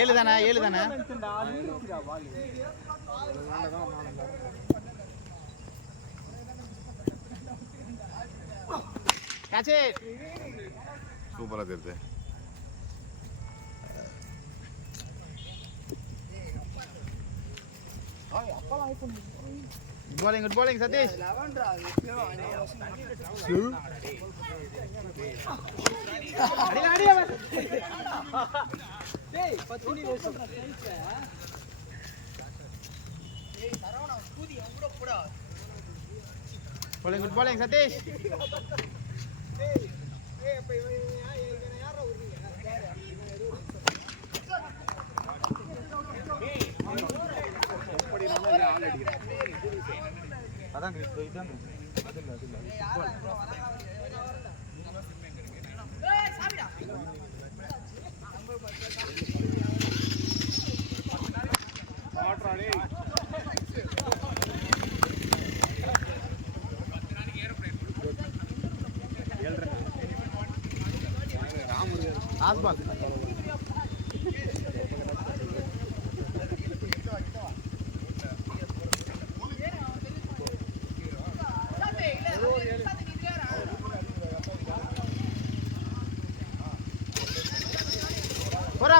7 தானே 7 தானே காச்சே சூப்பரா தெரியுது. Good bowling Satish. Good bowling Satish. Asbal.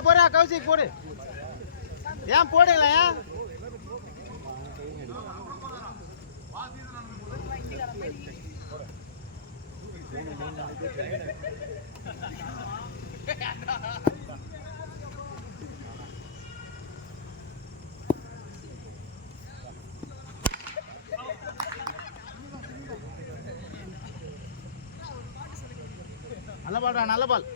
போடா கௌசிக் போடு. ஏன் போடுங்களா? நல்ல பால்டா, நல்ல பால்.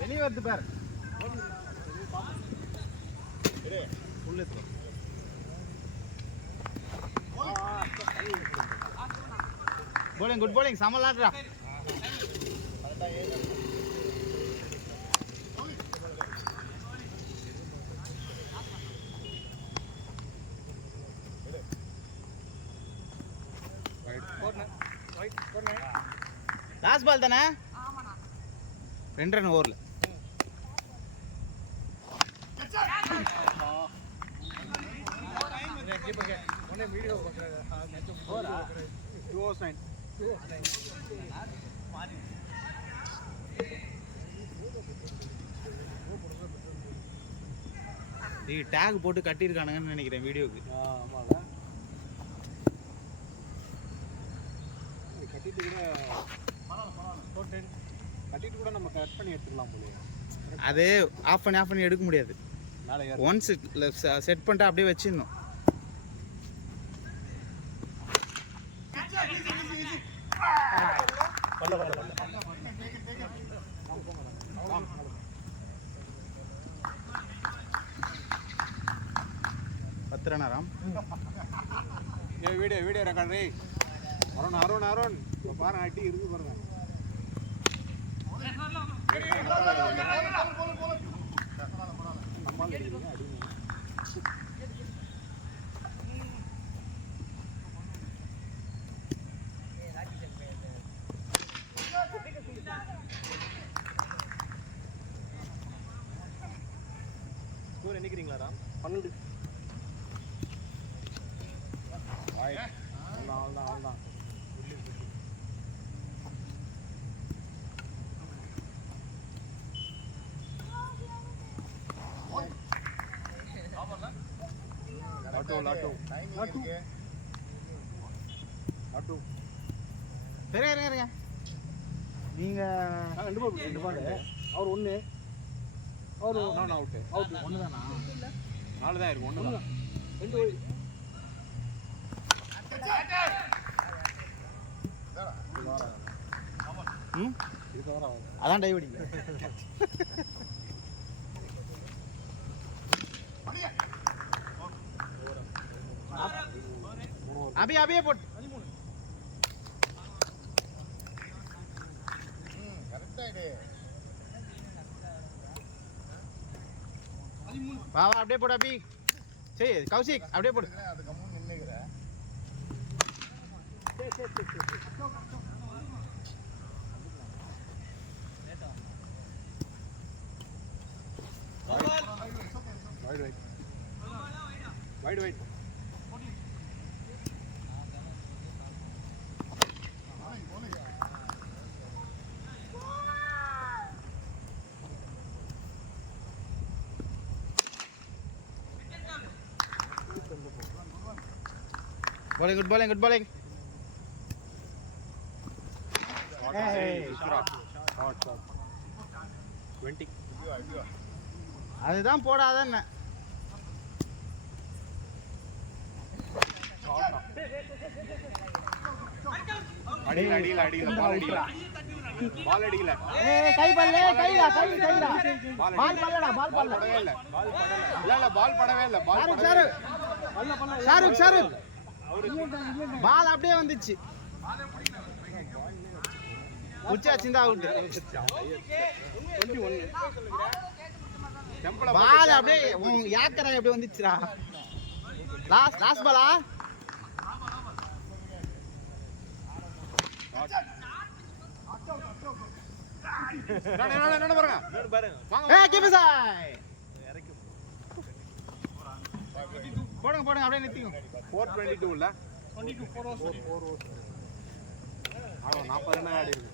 வெளியே வருது பார். bowling good bowling சமலாட்றா. லாஸ்ட் பால் தானே? 2 ரன் ஓவர்ல. டேக் போட்டு கட்டியிருக்கானுங்கன்னு நினைக்கிறேன் வீடியோக்கு. கட்டிட்டு கூட நம்ம கட் பண்ணி எடுத்துக்கலாம் போல. அது ஆஃப் பண்ணி எடுக்க முடியாது. ஒன்ஸ் செட் பண்ணிட்டு அப்படியே வச்சிடணும். பத்திரனாராம் வீடியோ ரெக்கார்ட் ரே. அருண் பாருங்க அடி இருக்கு பாருங்க. ஸ்கோர் என்னைக்கிறீங்களா ராம்? 12. அவ்வளோதான். இருங்க நீங்க 2 பால் அவர் 1 அவர் நான் அவுட் 1 தானா? 4 தான் இருக்கு. 1 தான் 2 அதான் டைவடிங்க. அபியே போட்டு கரெக்டா இது வா வா அப்படியே போடு அபி. சரி கௌசிக் அப்படியே போடு. அது கம்முன்னு நின்னுக்குற. Wide Bowling, good bowling, good bowling. Hey, shot. 20. அதுதான் போடாத என்ன. அடியில பால் அடிக்கல. ஏய் கை பல்லே கைடா. பால் பல்லடா பால் பல்ல. படவே இல்ல. பால் படவே இல்ல. ஷாருக் பால் அப்படியே வந்துச்சு. உச்சாச்சிந்தா அவுட். பால் அப்படியே யாக்கரா அப்படியே வந்துச்சுடா. லாஸ்ட் பாலா. ஏய் கீப் சாய். போடுங்க அப்படியே நிறுத்திங்க. 422 இல்ல 22 40 ரன் ஆடி இருக்கு.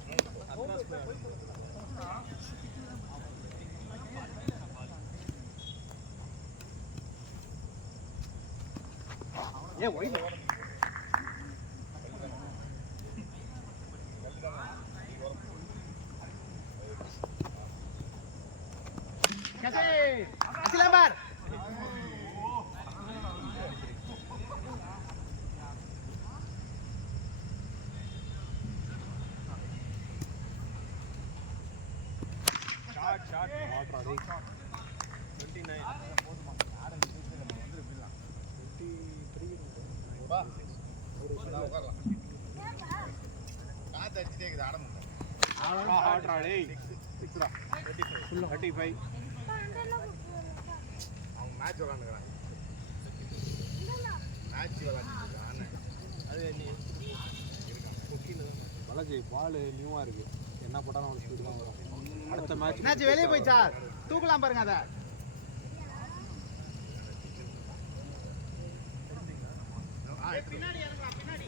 ஏய் ஒய் कैसे अच्छी नंबर shot not ready 29 காத்து அடிச்சிட்டே இருக்குது ஆட முடியல. hot rod 6 35 அவங்க மேட்ச் விளையாண்டுக்கிறாங்க. மேட்ச் விளையாண்டுருக்காங்க. அது நீ பாலாஜி பால் நியூவா இருக்கு. என்ன போட்டாலும் அவனுக்கு ஸ்பீடு தான் வரும். அடுத்த மேட்ச் வெளியே போயிச்சா தூக்கலாம் பாருங்க அத. பின்னாடி இறங்கடா பின்னாடி.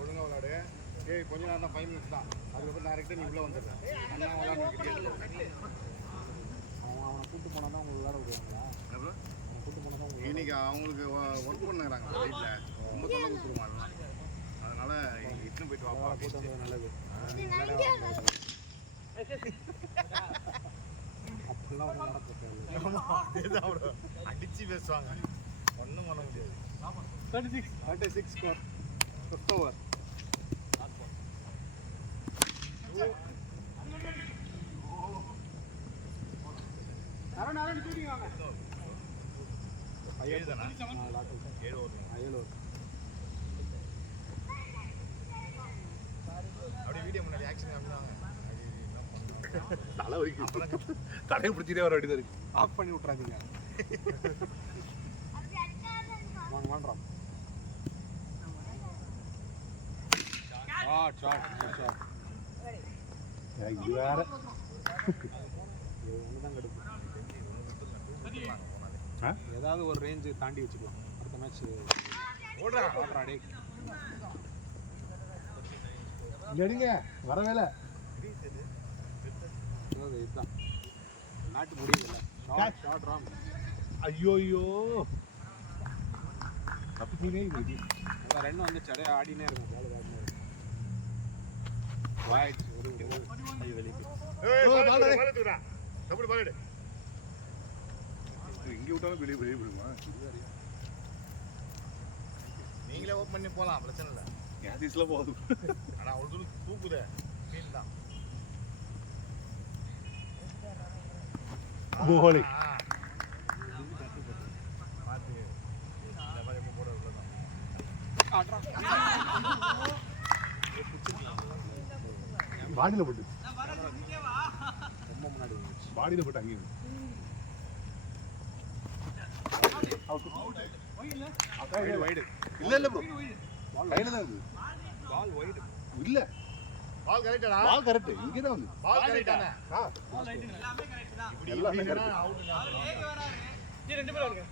ஒழுங்கா விளையாடு. ஏய் கொஞ்ச நேரம் தான் 5 minutes தான். அதுக்கப்புறம் டேரக்டா நீ உள்ள வந்துடுற. அண்ணா விளையாடு கிரிக்கெட். அவனை கூட்டு போனா தான் உங்களுக்கு வேலை விடுவாங்களா? அப்புறம் அவனை கூட்டு போனா தான் உங்களுக்கு இன்னைக்கு அவங்களுக்கு ஒர்க் பண்ணுறாங்க வீட்டில். ரொம்ப தொலை கொடுத்துருவாங்க. அதனால இட்டுன்னு போயிட்டு வாப்பா. கூட்டு வந்தது நல்லது. அப்படிலாம் ஒன்றும் நடக்க அடிச்சு பேசுவாங்க. ஒன்றும் பண்ண முடியாது. 36 ஸ்கோர் 5th ஓவர். அரண் ஷூட்டிங் வாங்க. 7 தானா? 7 ஓவர். 7 ஓவர். அப்படியே வீடியோ முன்னாடி ஆக்ஷன் காமிச்சாங்க. தலை வரைக்கும் தலையை பிடிச்சிட்டே வர வேண்டியது இருக்கு. ஆஃப் பண்ணி விட்றாதீங்க. வாங்க ஷாட் இது வேற ஒண்ணுதான் கெடுக்கும். ஏதாவது ஒரு ரேஞ்சு தாண்டி வச்சுக்கோ. அடுத்த மேட்ச் ஓடுறா டே. எடுங்க வரவேல. இதுதான் நாட்டு முடியல. Shot wrong. ஐயோ தப்பிச்சீனே இது. அதான் ரன் வந்து சடை ஆடினே இருக்கும். பால் ஆடினே இருக்கும். வாய்ட் ஒரு அது வெளியே. ஏய் பால் எடுடா. கபடி பால் எடு. இங்க விட்டாலும் வெளியே போடுமா? நீங்களே ஓபன் பண்ணி போலாம் பிரச்சனை இல்ல. கேதிஸ்ல போகுது. ஆனா ஒரு தூக்குதே ஃபீல் தான். bowling. பாடியில் போட்டு பாடியில் போட்டு அங்கே இல்ல இல்ல ப்ரோ கையில தான் இருக்கு பால் வைட் இல்ல பால் கரெக்ட்டா பால் கரெக்ட் இங்க தான் வந்து பால் கரெக்ட்டானே பால் ரைட் எல்லாமே கரெக்ட் தான் எல்லாமே கரெக்ட் அவர் ஏக வராரு நீ ரெண்டு பேரும் வருங்க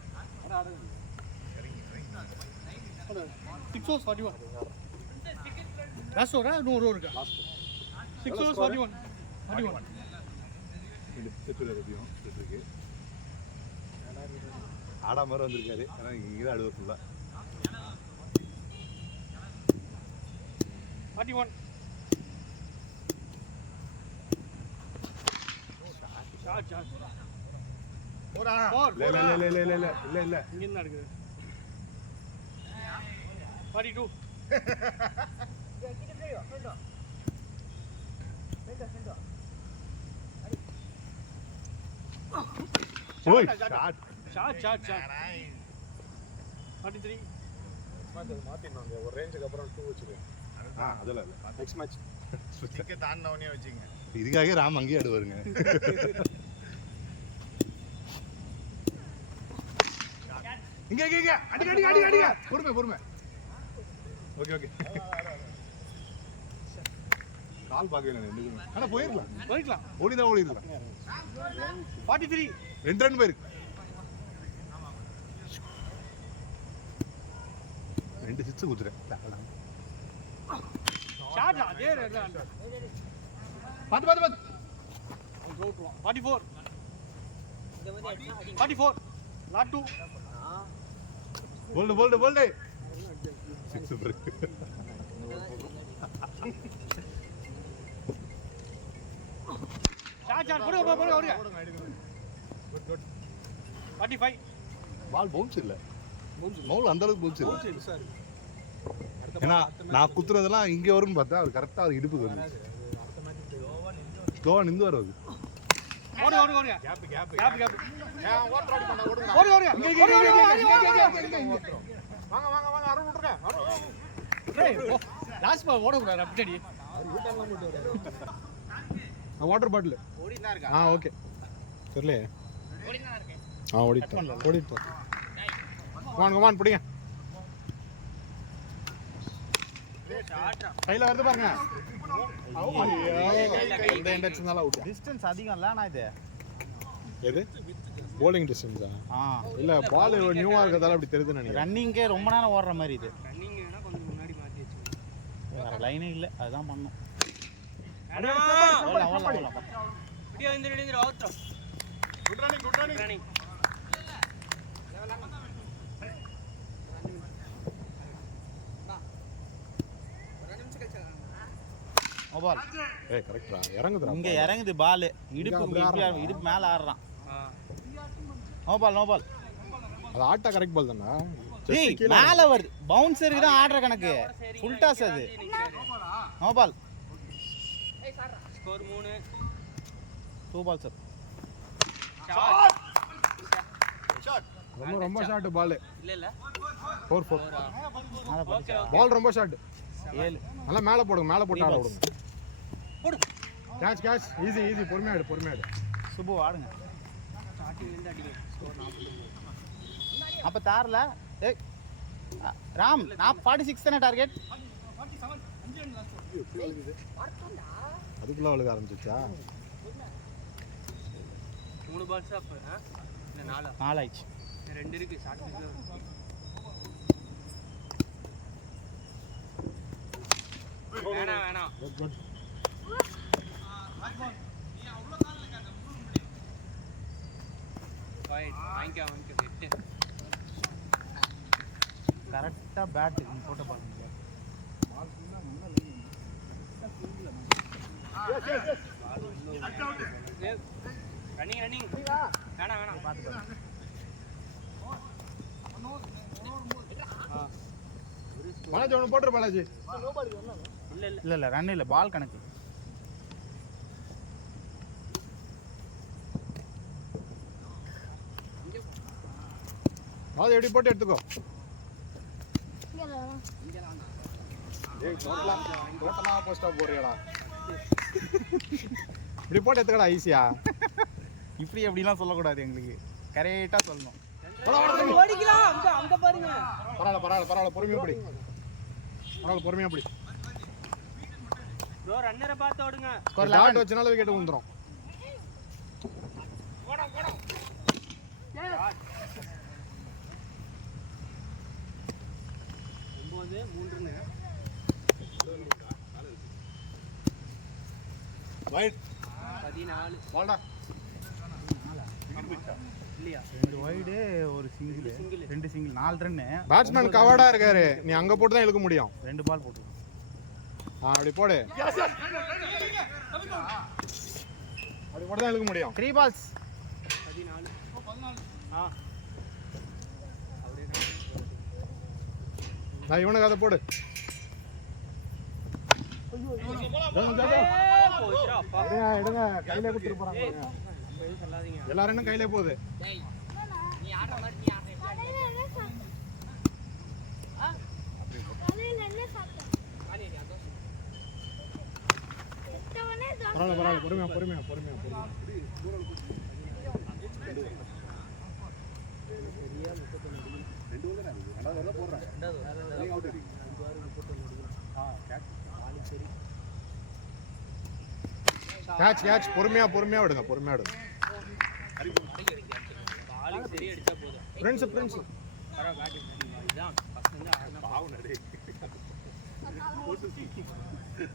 6 overs 41 லாஸ்ட் ஓவரா இன்னொரு ஓவர் இருக்கா லாஸ்ட் 6 overs 41 இந்த செட்டுல எப்படியும் செட்டுக்கு ஆடா மாதிரி வந்திருக்காரு ஆனா இங்க தான் அழுவ ஃபுல்லா 41 ஷாட் போடா இல்ல இங்க என்ன நடக்குது 42 ஓய் ஷாட் 43 மாத்தினாங்க ஒரு ரேஞ்சுக்கு அப்புறம் 2 வச்சிருக்கேன் அதெல்லாம் இல்ல நெக்ஸ்ட் மேட்ச் டிக்கெட் தாண்டவனே வச்சிங்க இதுக்காக ராம் அங்கேயே ஆடுவாருங்க இங்க அடிங்க பொறுமை ஓகே கால் பார்க்கல ஆனா போயிடலாம் ஓடிடலாம் 43 2 ரன் போயிருக்கு 2 சிக்ஸ் குத்துறேன் ஷாட் அதே ரன் பாத்து 44 லாட் 2 போல்டு சிக்ஸ் போயிருக்கு ஷாட் போடுங்க குட் 45 பால் பவுன்ஸ் இல்ல மவுல் அந்த அளவுக்கு பவுன்ஸ் இல்ல ஏன்னா நான் குத்துறதெல்லாம் இங்க வரும்னு பார்த்தா அவர் கரெக்டா அவர் இடுப்புக்கு வருது ஸ்லோவா நின்று வருது ஓடுங்க கேப் ஓட்டர் அடி பண்ண ஓடுங்க வாங்க அருண் விட்டுருங்க லாஸ்ட் பால் ஓட கூடாது அப்படி வாட்டர் பாட்டில் ஓடினா இருக்கா ஓகே தெரியல ஓடிட்டு கமான் பிடிங்க கையில வருது பாருங்க இந்த இண்டெக்ஸ்னால அவுட் டிஸ்டன்ஸ் அதிகம் இல்ல நான் இது எது bowling distance இல்ல பால் நியூவா இருக்கதால அப்படி தெரியுதுன்னு நினைக்கிறேன் ரன்னிங்கே ரொம்ப நேரம் ஓடுற மாதிரி இது ரன்னிங்னா கொஞ்சம் முன்னாடி மாத்தி வெச்சு வேற லைனே இல்ல அதுதான் பண்ணோம் வீடியோ இந்த அவுட் குட் ரன்னிங் பால் ஏய் கரெக்ட்டா இறங்குதுடா இங்க இறங்குது பால் இடுப்பு மேல ஆடுறான் நோ பால் அது ஆட்டா கரெக்ட் பால் தானா டேய் மேல வருது பவுன்சருக்கு தான் ஆடுற கணக்கு ஃபுல் டாஸ் அது நோ பால் ஸ்கோர் 3 2 பால் சார் ஷாட் ரொம்ப ஷார்ட் பால் இல்ல 4 பால் ரொம்ப ஷார்ட் 7 நல்லா மேல போடுங்க மேல போட்டு ஆட விடுங்க போடு கேட்ச் ஈஸி பொறுமையா ஆடு சுபு ஆடுங்க ஸ்டார்டிங்ல இருந்து அடிங்க ஸ்கோர் 40 அப்ப தாரல ஏய் ராம் நான் 46 தானே டார்கெட் 47 5 ரன் லாஸ்ட் அதுக்குள்ள அவளுக்கு ஆரம்பிச்சிச்சா 3 பால்ஸ் அப்ப இல்ல 4 ஆயிடுச்சு 2 இருக்கு ஷார்ட் பிட்ல வேணாம் குட் வாங்கிக்க 8 கரெக்டா பேட் போட்ட பாருங்க ரன்னிங் வேணாம் பாலாஜி ஒன்று போட்டுரு பாலாஜி இல்ல ரன் இல்ல பால் கணக்கு அது எப்படி போட்டு எடுத்துக்கோ. ஏய் டோட்டலா போஸ்டா போறியடா. இப்படி போட்டு எடுத்துக்கடா ஈஸியா. இப்படி அப்படிலாம் சொல்லக்கூடாது, எங்களுக்கு கரெக்டாக சொல்லணும். ஓடிக்கலாம் அங்க அங்க பாருங்க. பரவாயில்ல பொறுமையா படி. பொறுமையா படி. ப்ரோ ரன்னரை பார்த்து ஓடுங்க. டாட் வச்சனால விக்கெட் விழுந்துரும். ரைட் 14 பால்டா. இல்லையா? 2 வைடு ஒரு சிங்கிள், 2 சிங்கிள், 4 ரன்னு. பேட்ஸ்மேன் கவர்டா இருக்காரு. நீ அங்க போட்டு தான் இழுக்க முடியும். 2 பால் போட்டு. அப்படி போடு. அப்படி போட்டு தான் இழுக்க முடியும். 3 பால்ஸ். 14 நான் இவனுக்கு அதை போடு. போச்சுடா அப்பா. எடுங்க கையில கொடுத்துட்டு போறாங்க. சொல்லாதீங்க. எல்லாரும் கையில போகுது. நீ ஆடுற மாதிரி நீ ஆடுற. பரவாயில்ல பொறுமையா. கேட்ச் பொறுமையா விடுங்க. பால் சரி அடிச்சா போதும். ஃப்ரெண்ட்ஸ் பரவ காட்டி இதான் ஃபர்ஸ்ட் வந்து ஆடுனா பாவம் நடி.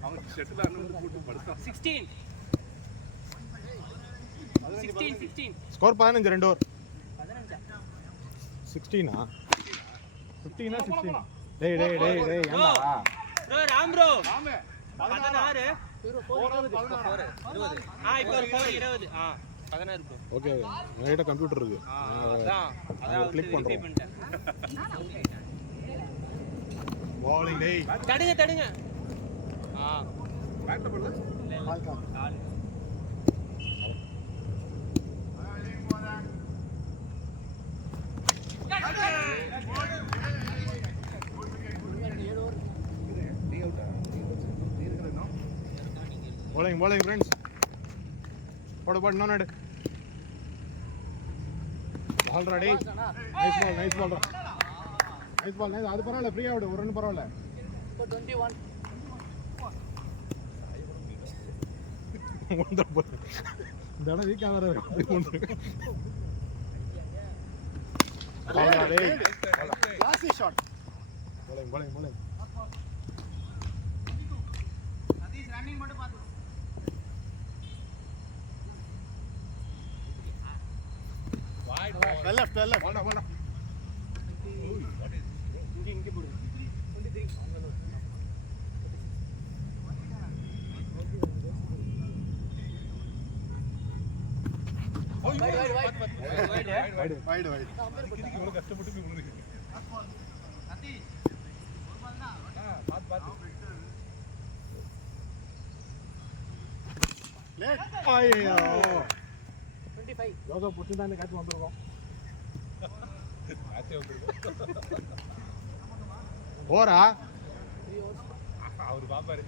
அவன் ஷெட்டில் அண்ணன் போட்டு படுத்தான். 16 ஸ்கோர் 15 2 ஓவர். 15 16 15 16. டேய் ஏண்டா ப்ரோ ராம் ப்ரோ 16 இப்போ ஒரு 20 16 ப்ரோ. ஓகே என்கிட்ட கம்ப்யூட்டர் இருக்கு. அதான் கிளிக் பண்றோம். பண்ணிட்டேன். bowling டேய் தடுங்க பேட்ல போடல. கால் bowling friends. போடு இன்னொன்னு எடு. Ball ready. Nice ball. அது பரவாயில்ல, ஃப்ரீயா விடு. ஒரு ரன் பரவாயில்ல. 21 இந்த இடம் வீக்கா வர last shot. bowling Satish running மட்டும் பாத்து. left இங்க போடு. 23 wide. இவ்வளவு கஷ்டப்பட்டு போய் விழுந்து. ஐயோ 25 யோகா புடிச்சு தான் இந்த காட்சி வந்திருக்கோம். போரா அவரு பாப்பாரு.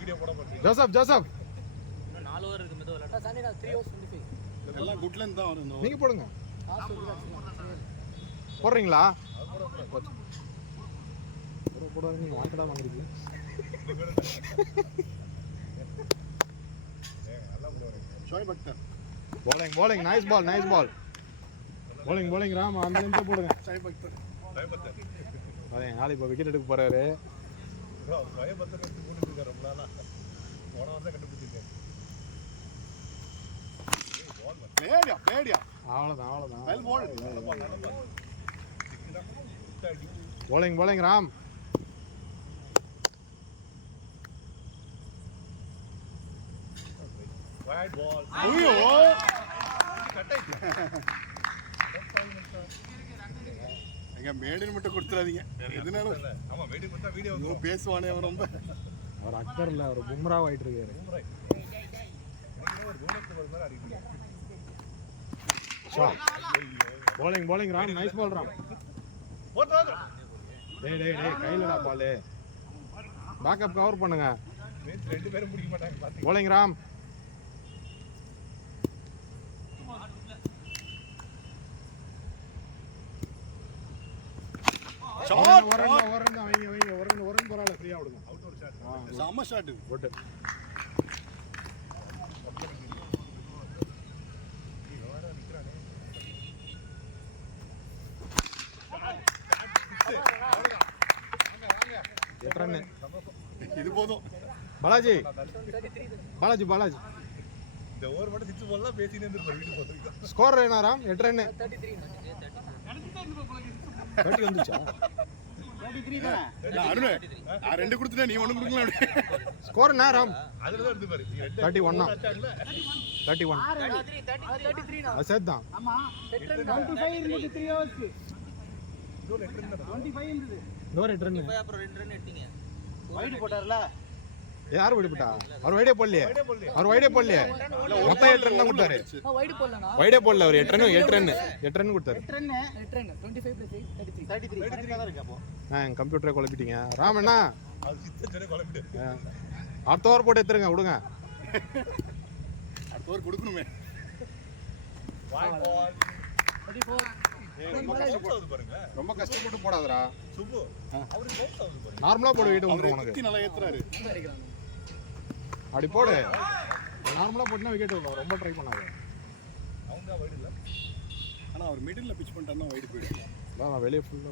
வீடியோ போட மாட்டேன். ஜோசப் இன்னும் 4 ஓவர் இருக்கு. மெதுவா விளையாடு. சாண்டினா 3 overs 25. எல்லாம் குட்ல இருந்து தான் வரும். நீங்க போடுங்க. போடுறீங்களா? போடுவாங்க. நீங்க வாங்கடா வாங்குறீங்க. ஷோய் பக்தர். bowling nice ball. bowling Ram அந்த நிமிஷம் போடுங்க. ஷோய் பக்தர். அதே ஆளு இப்ப விக்கெட் எடுக்க போறாரு. ஷோய் பக்தர் எடுத்து போட்டு இருக்காரு ரொம்ப நாளா. போன வருஷம் கண்டுபிடிச்சிருக்காரு. பேடியா அவ்வளவுதான். Well bowled. bowling Ram. Wide ball. ஐயோ எங்க மேடின் மட்டும் கொடுத்துறாதீங்க. எதுனாலும் ஆமா வெயிட் பண்ணா வீடியோ பேசுவானே அவன் ரொம்ப. அவர் அக்டர் இல்ல, அவர் பும்ரா ஆயிட்டு இருக்காரு. bowling Ram nice ball Ram டேய் கையிலடா பால் பேக்கப் கவர் பண்ணுங்க ரெண்டு பேரும் பிடிக்க மாட்டாங்க பாத்தீங்க bowling ராம் ஷாட் ஒரு ரன் தான் வைங்க ஒரு ரன் போறால ஃப்ரீயா விடுங்க அவுட் ஒரு ஷாட் செம்ம ஷாட் குட் எத்தனை இது போதும் பாலாஜி இந்த ஓவர் மட்டும் 6 பால்லாம் பேசினே இருந்திருப்பாரு வீட்டுக்கு போறதுக்கு ஸ்கோர் என்ன ராம் 8 ரன் 30 வந்துச்சா அருண் நான் ரெண்டு கொடுத்துட்டேன் நீ ஒண்ணு கொடுக்கலாம் ஸ்கோர் என்ன ராம் அதுல தான் இருந்து பாரு 31 அது சேர்த்தான் இன்னொரு 8 ரன் யார் விடுபட்டா அவர் வைடே போடலையே மொத்தம் 8 ரன் தான் கொடுத்தாரு வைடே போடல அவர் 8 ரன் கொடுத்தாரு கம்ப்யூட்டரை குழப்பிட்டீங்க ராம் என்ன அது சித்தச்சனே குழம்பிட்டு அடுத்த ஓவர் போட்டு எடுத்துருங்க விடுங்க அடுத்த ஓவர் கொடுக்கணுமே வாய் பால் பாருங்க ரொம்ப கஷ்டப்பட்டு போடாதடா சுப்பு அவருக்கு பவுன்ஸ் ஆகுது பாருங்க நார்மலா போடு வீட்டு அவர் உனக்கு குத்தி நல்லா ஏத்துறாரு அப்படி போடு நார்மலா போட்டுனா விக்கெட் விடும் ரொம்ப ட்ரை பண்ணாத அவங்க வைடு இல்ல ஆனா அவர் மிடில்ல பிட்ச் பண்ணிட்டாருன்னா வைடு போயிடும் நான் வெளியே ஃபுல்லா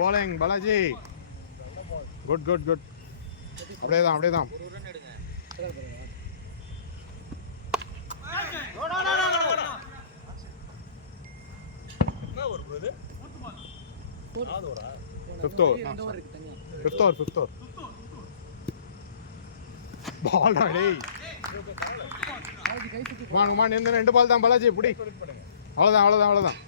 bowling பாலாஜி குட் அப்படியே தான் என்ன ஒரு ப்ரோ இது ஆது ஓரா ஃபிஃப்த் ஓவர் பால் டேய் வாங்க இந்த 2 பால் தான் பாலாஜி புடி அவ்வளவுதான்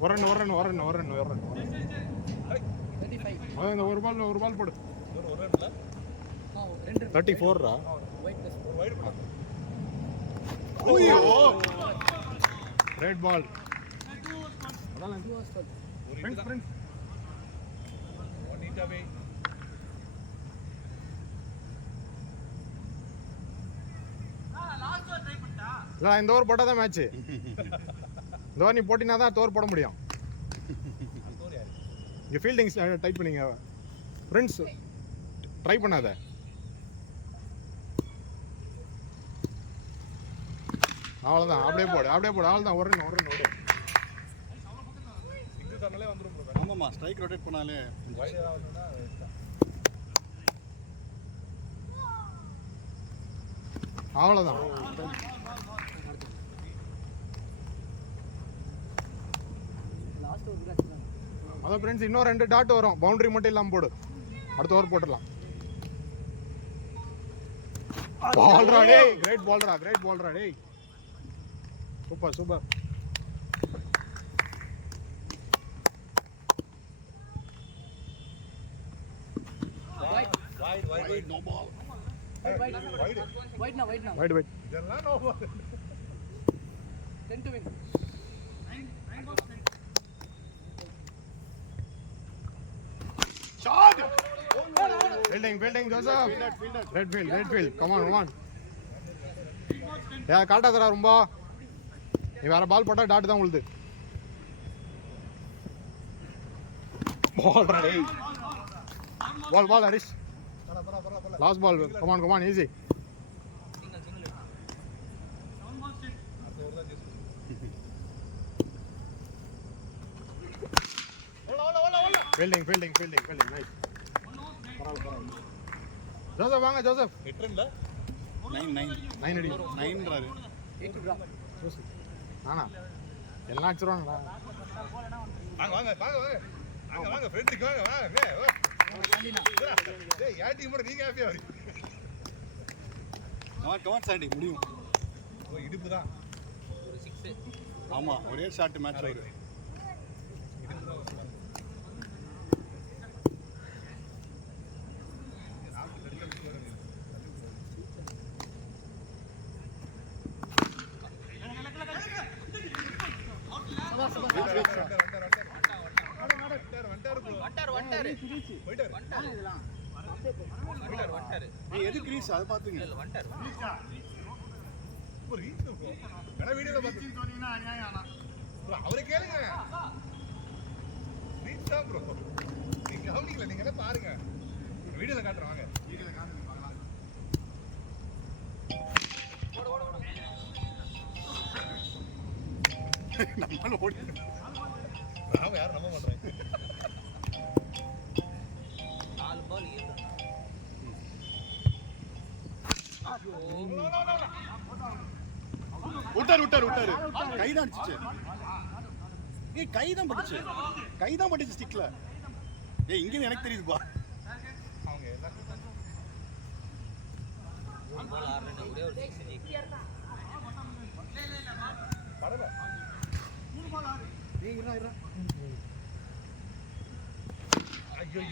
ஒரு ரன் இந்த ஒரு பால் போடு ஒரு ரன்ல 34 ரா ஒரு வைடு போடு ரெட் பால் ஒரு ஃப்ரெண்ட்ஸ் ஒன் இன்ட் அவே இல்ல இந்த ஓவர் போட்டா தான் மேட்ச் இந்த ஓவர் நீ போட்டினா தான் அடுத்த ஓவர் போட முடியும் அந்த ஒரு யாரு இங்க ஃபீல்டிங் டைப் பண்ணீங்க ஃப்ரெண்ட்ஸ் ட்ரை பண்ணாத அவ்வளவுதான் அப்படியே போடு அவ்வளவுதான் ஒரு ரன் ஓடு சிங்கிள் தரனாலே வந்துரும் ப்ரோ ஆமாமா ஸ்ட்ரைக் ரொட்டேட் பண்ணாலே வைடு ஏதாவதுன்னா அவ்வளவுதான் அதான் ஃப்ரெண்ட்ஸ் இன்னும் 2 டாட் வரும் பவுண்டரி மட்டும் இல்லாம போடு அடுத்த ஓவர் போட்டுடலாம் பால்ரா டேய் கிரேட் பால்ரா டேய் super wide no ball wide இதெல்லாம் no ball shot fielding Joseph red field come on காட்டாதடா ரொம்ப நீ வேற பால் போட்டா டாட் தான் உழுது பால்ரா டேய் ball Harish last ball come on easy fielding nice Joseph வாங்க ஜோசப் 8 ரன்ல 9 அடி 9 ராரு நானா எல்லாம் அடிச்சிருவாங்கடா வாங்க ஃப்ரெண்ட்க்கு வாங்க டேய் யா டீம் நீங்க ஹேப்பியா வரீங்க கமான் சாண்டி முடியும் ஓ இடுப்பு தான் ஒரு 6 ஆமா ஒரே ஷாட் மேட்ச் ஆயிரு ஏய் எது கிரீஸ் அதை பாத்துங்க ஒரு ரீச் ப்ரோ கடை வீடியோல பார்த்து சொன்னீங்கன்னா அநியாயம் ஆனா அவரே கேளுங்க ரீச் தான் ப்ரோ நீங்க கவனிக்கல நீங்க எல்லாம் பாருங்க வீடியோல காட்டுறேன் வாங்க வீடியோல காட்டுங்க பார்க்கலாம் நம்மள ஓடி நாம யாரும் நம்ப மாட்டேன் 4 பால் 7 விட்டாரு கைதான் அடிச்சிச்சு ஏய் கைதான் பட்டுச்சு ஸ்டிக்ல ஏய் இங்க எனக்கு தெரியுதுப்பா அவங்க எல்லாம் பால் 6 ரன் ஒரே ஒரு 6 பரல ஏய் இருடா ஐயோ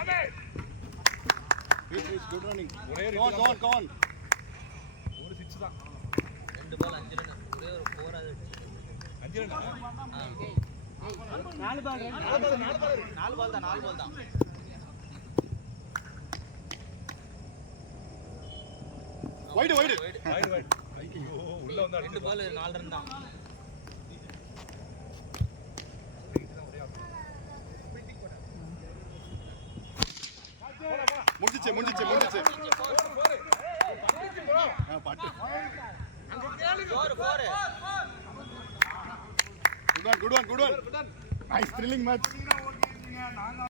அடே குட் ரன்னிங் ஒரே go on ஒரு 6 தான் 2 பால் 5 ரன் ஒரே ஒரு 4 ஆது 5 ரன் 4 பால் தான் வைடு வைட் ஐயோ உள்ள வந்து 2 பால் 4 ரன் தான் முடிஞ்சிச்சு பாட்டு good one nice thrilling match